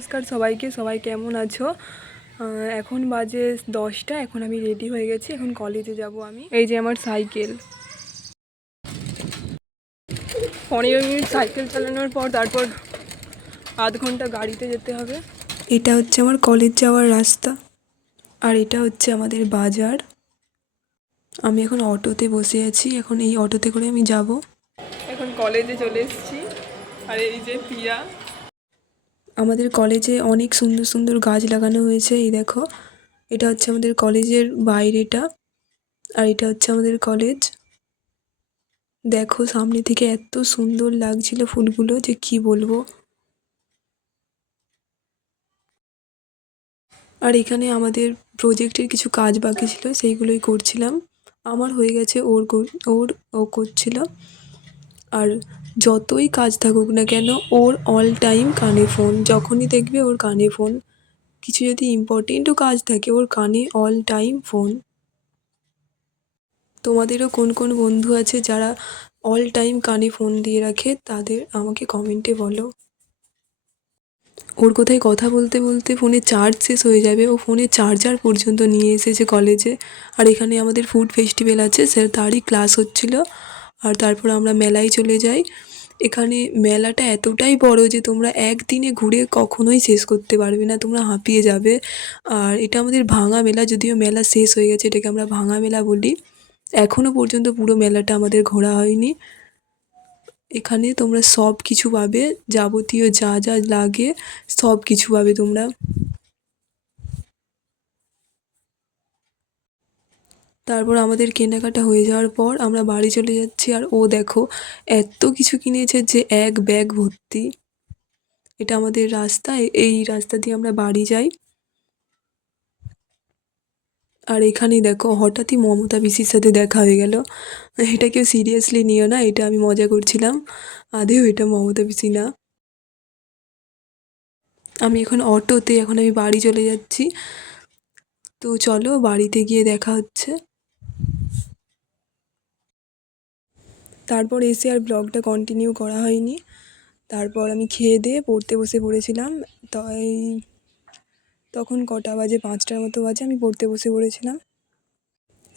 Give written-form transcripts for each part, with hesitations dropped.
নমস্কার সবাইকে, সবাই কেমন আছো? এখন বাজে 10টা। এখন আমি রেডি হয়ে গেছি, এখন কলেজে যাব আমি। এই যে আমার সাইকেল, 15 মিনিট সাইকেল চালানোর পর তারপর আধ ঘন্টা গাড়িতে যেতে হবে। এটা হচ্ছে আমার কলেজ যাওয়ার রাস্তা, আর এটা হচ্ছে আমাদের বাজার। আমি এখন অটোতে বসে আছি, এখন এই অটোতে করে আমি যাব। এখন কলেজে চলে এসেছি, আর এই যে পিয়া। আমাদের কলেজে অনেক সুন্দর সুন্দর গাছ লাগানো হয়েছে। এই দেখো, এটা হচ্ছে আমাদের কলেজের বাইরেটা, আর এটা হচ্ছে আমাদের কলেজ। দেখো সামনে থেকে এত সুন্দর লাগছিল ফুলগুলো যে কি বলবো। আর এখানে আমাদের প্রজেক্টের কিছু কাজ বাকি ছিল, সেইগুলোই করছিলাম। আমার হয়ে গেছে, ও করছিল। আর যতই কাজ থাকুক না কেন, ওর অল টাইম কানে ফোন। যখনই দেখবে ওর কানে ফোন। কিছু যদি ইম্পর্টেন্টও কাজ থাকে, ওর কানে অল টাইম ফোন। তোমাদেরও কোন কোন বন্ধু আছে যারা অল টাইম কানে ফোন দিয়ে রাখে, তাদের আমাকে কমেন্টে বলো। ওর কোথায় কথা বলতে বলতে ফোনে চার্জ শেষ হয়ে যাবে, ও ফোনে চার্জার পর্যন্ত নিয়ে এসেছে কলেজে। আর এখানে আমাদের ফুড ফেস্টিভ্যাল আছে, তারই ক্লাস হচ্ছিল। আর তারপর আমরা মেলায় চলে যাই। এখানে মেলাটা এতটাই বড় যে তোমরা একদিনে ঘুরে কখনোই শেষ করতে পারবে না, তোমরা হাঁপিয়ে যাবে। আর এটা আমাদের ভাঙা মেলা, যদিও মেলা শেষ হয়ে গেছে, এটাকে আমরা ভাঙা মেলা বলি। এখনও পর্যন্ত পুরো মেলাটা আমাদের ঘোরা হয়নি। এখানে তোমরা সব কিছু পাবে, যাবতীয় যা যা লাগে সব কিছু পাবে তোমরা। তারপর আমাদের কেনাকাটা হয়ে যাওয়ার পর আমরা বাড়ি চলে যাচ্ছি। আর ও দেখো এত কিছু কিনেছে যে এক ব্যাগ ভর্তি। এটা আমাদের রাস্তা, এই রাস্তা দিয়ে আমরা বাড়ি যাই। আর এখানেই দেখো হঠাৎই মমতা পিসির সাথে দেখা হয়ে গেল। এটা কেউ সিরিয়াসলি নিও না, এটা আমি মজা করছিলাম, আদেও এটা মমতা পিসি না। আমি এখন অটোতে, এখন আমি বাড়ি চলে যাচ্ছি। তো চলো বাড়িতে গিয়ে দেখা হচ্ছে। তারপর এসে আর ব্লগটা কন্টিনিউ করা হয়নি। তারপর আমি খেয়ে দিয়ে পড়তে বসে পড়েছিলাম। তাই তখন কটা বাজে, 5টার মতো বাজে, আমি পড়তে বসে পড়েছিলাম।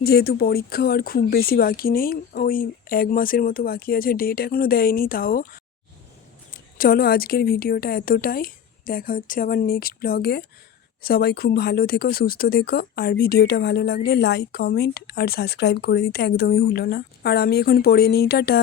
যেহেতু পরীক্ষাও আর খুব বেশি বাকি নেই, ওই 1 মাসের মতো বাকি আছে, ডেট এখনও দেয়নি তাও। চলো আজকের ভিডিওটা এতটাই, দেখা হচ্ছে আবার নেক্সট ব্লগে। সবাই খুব ভালো থেকো, সুস্থ থেকো। আর ভিডিওটা ভালো লাগলে লাইক, কমেন্ট আর সাবস্ক্রাইব করে দিতে একদমই ভুলো না। আর আমি এখন পড়ে নিই, টাটা।